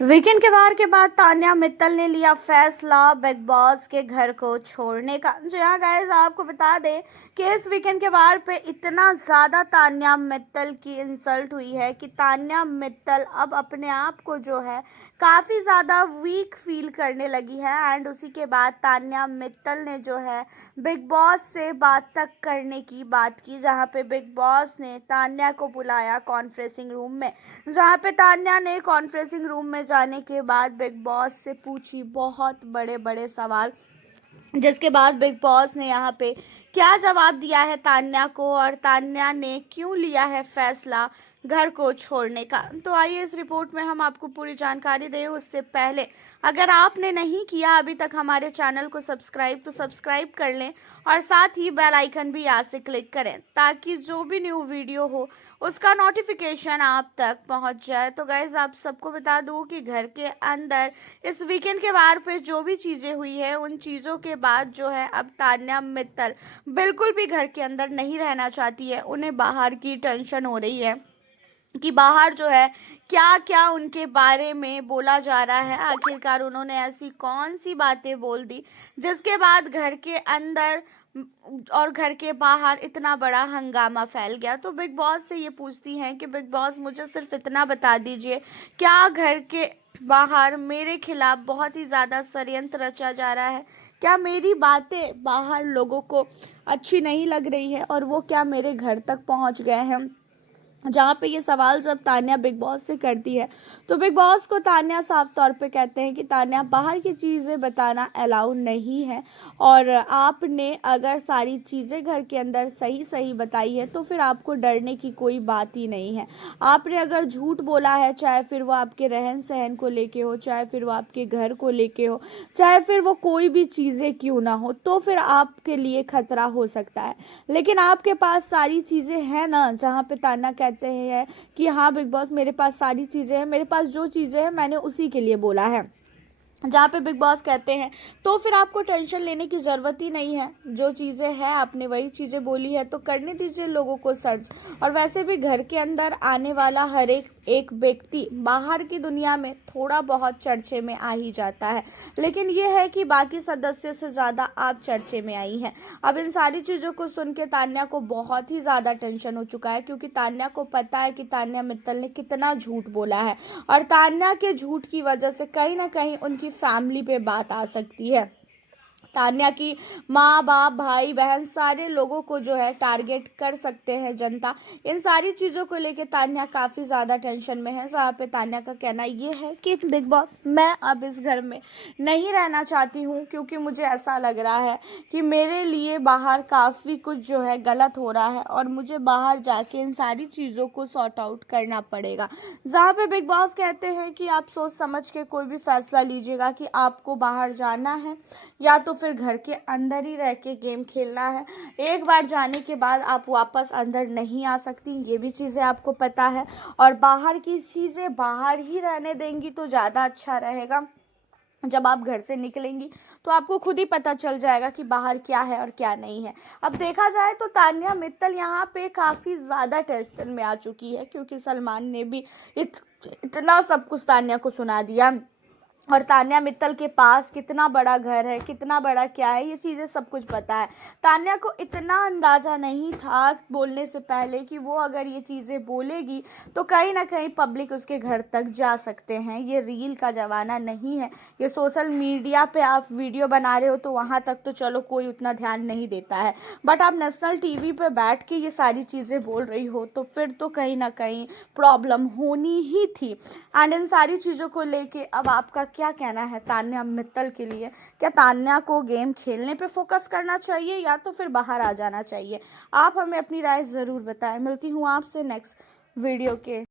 Weekend के वार के बाद तान्या मित्तल ने लिया फैसला बिग बॉस के घर को छोड़ने का। जी हाँ गाइस, आपको बता दें कि इस वीकेंड के वार पे इतना ज़्यादा तान्या मित्तल की इंसल्ट हुई है कि तान्या मित्तल अब अपने आप को जो है काफ़ी ज़्यादा वीक फील करने लगी है। एंड उसी के बाद तान्या मित्तल ने जो है बिग बॉस से बात तक करने की बात की, जहाँ पे बिग बॉस ने तान्या को बुलाया कॉन्फ्रेंसिंग रूम में, जहाँ पे तान्या ने कॉन्फ्रेंसिंग रूम में जाने के बाद बिग बॉस से पूछी बहुत बड़े बड़े सवाल, जिसके बाद बिग बॉस ने यहाँ पे क्या जवाब दिया है तान्या को और तान्या ने क्यों लिया है फैसला घर को छोड़ने का। तो आइए इस रिपोर्ट में हम आपको पूरी जानकारी दें। उससे पहले अगर आपने नहीं किया अभी तक हमारे चैनल को सब्सक्राइब, तो सब्सक्राइब कर लें और साथ ही बेल आइकन भी यहाँ से क्लिक करें ताकि जो भी न्यू वीडियो हो उसका नोटिफिकेशन आप तक पहुंच जाए। तो गाइज, आप सबको बता दूं कि घर के अंदर इस वीकेंड के वार पे जो भी चीज़ें हुई है उन चीज़ों के बाद जो है अब तान्या मित्तल बिल्कुल भी घर के अंदर नहीं रहना चाहती है। उन्हें बाहर की टेंशन हो रही है कि बाहर जो है क्या क्या उनके बारे में बोला जा रहा है। आखिरकार उन्होंने ऐसी कौन सी बातें बोल दी जिसके बाद घर के अंदर और घर के बाहर इतना बड़ा हंगामा फैल गया। तो बिग बॉस से ये पूछती हैं कि बिग बॉस मुझे सिर्फ इतना बता दीजिए, क्या घर के बाहर मेरे खिलाफ बहुत ही ज़्यादा षड्यंत्र रचा जा रहा है? क्या मेरी बातें बाहर लोगों को अच्छी नहीं लग रही है और वो क्या मेरे घर तक पहुंच गए हैं? जहाँ पे ये सवाल जब तान्या बिग बॉस से करती है तो बिग बॉस को तान्या साफ तौर पे कहते हैं कि तान्या, बाहर की चीज़ें बताना अलाउ नहीं है और आपने अगर सारी चीज़ें घर के अंदर सही सही बताई है तो फिर आपको डरने की कोई बात ही नहीं है। आपने अगर झूठ बोला है, चाहे फिर वो आपके रहन सहन को लेके हो, चाहे फिर वो आपके घर को लेके हो, चाहे फिर वो कोई भी चीज़ें क्यों ना हो, तो फिर आपके लिए खतरा हो सकता है। लेकिन आपके पास सारी चीज़ें हैं ना, जहाँ पे तान्या कहते हैं कि हाँ बिग बॉस, मेरे पास सारी चीज़ें हैं, मेरे पास जो चीज़ें हैं मैंने उसी के लिए बोला है। जहाँ पे बिग बॉस कहते हैं तो फिर आपको टेंशन लेने की ज़रूरत ही नहीं है। जो चीज़ें हैं आपने वही चीज़ें बोली है तो करने दीजिए लोगों को सर्च। और वैसे भी घर के अंदर आने वाला हर एक व्यक्ति बाहर की दुनिया में थोड़ा बहुत चर्चे में आ ही जाता है, लेकिन ये है कि बाकी सदस्यों से ज़्यादा आप चर्चे में आई हैं। अब इन सारी चीज़ों को सुन के तान्या को बहुत ही ज़्यादा टेंशन हो चुका है, क्योंकि तान्या को पता है कि तान्या मित्तल ने कितना झूठ बोला है और तान्या के झूठ की वजह से कहीं ना कहीं उनकी फैमिली पे बात आ सकती है। तान्या की माँ बाप भाई बहन सारे लोगों को जो है टारगेट कर सकते हैं जनता। इन सारी चीज़ों को लेके तान्या काफ़ी ज़्यादा टेंशन में है, जहाँ पे तान्या का कहना ये है कि बिग बॉस, मैं अब इस घर में नहीं रहना चाहती हूँ, क्योंकि मुझे ऐसा लग रहा है कि मेरे लिए बाहर काफ़ी कुछ जो है गलत हो रहा है और मुझे बाहर जाके इन सारी चीज़ों को सॉर्ट आउट करना पड़ेगा। जहाँ पे बिग बॉस कहते हैं कि आप सोच समझ के कोई भी फैसला लीजिएगा कि आपको बाहर जाना है या तो फिर घर के अंदर ही रह के गेम खेलना है। एक बार जाने के बाद आप वापस अंदर नहीं आ सकती, ये भी चीज़ें आपको पता है। और बाहर की चीज़ें बाहर ही रहने देंगी तो ज़्यादा अच्छा रहेगा। जब आप घर से निकलेंगी तो आपको खुद ही पता चल जाएगा कि बाहर क्या है और क्या नहीं है। अब देखा जाए तो तान्या मित्तल यहाँ पे काफ़ी ज़्यादा टेंशन में आ चुकी है, क्योंकि सलमान ने भी इतना सब कुछ तान्या को सुना दिया और तान्या मित्तल के पास कितना बड़ा घर है, कितना बड़ा क्या है, ये चीज़ें सब कुछ पता है। तान्या को इतना अंदाज़ा नहीं था बोलने से पहले कि वो अगर ये चीज़ें बोलेगी तो कहीं ना कहीं पब्लिक उसके घर तक जा सकते हैं। ये रील का ज़माना नहीं है, ये सोशल मीडिया पे आप वीडियो बना रहे हो तो वहाँ तक तो चलो कोई उतना ध्यान नहीं देता है, बट आप नेशनल टीवी पे बैठ के ये सारी चीज़ें बोल रही हो तो फिर तो कहीं ना कहीं प्रॉब्लम होनी ही थी। एंड इन सारी चीज़ों को लेके अब आपका क्या कहना है तान्या मित्तल के लिए? क्या तान्या को गेम खेलने पे फोकस करना चाहिए या तो फिर बाहर आ जाना चाहिए? आप हमें अपनी राय ज़रूर बताएं। मिलती हूँ आपसे नेक्स्ट वीडियो के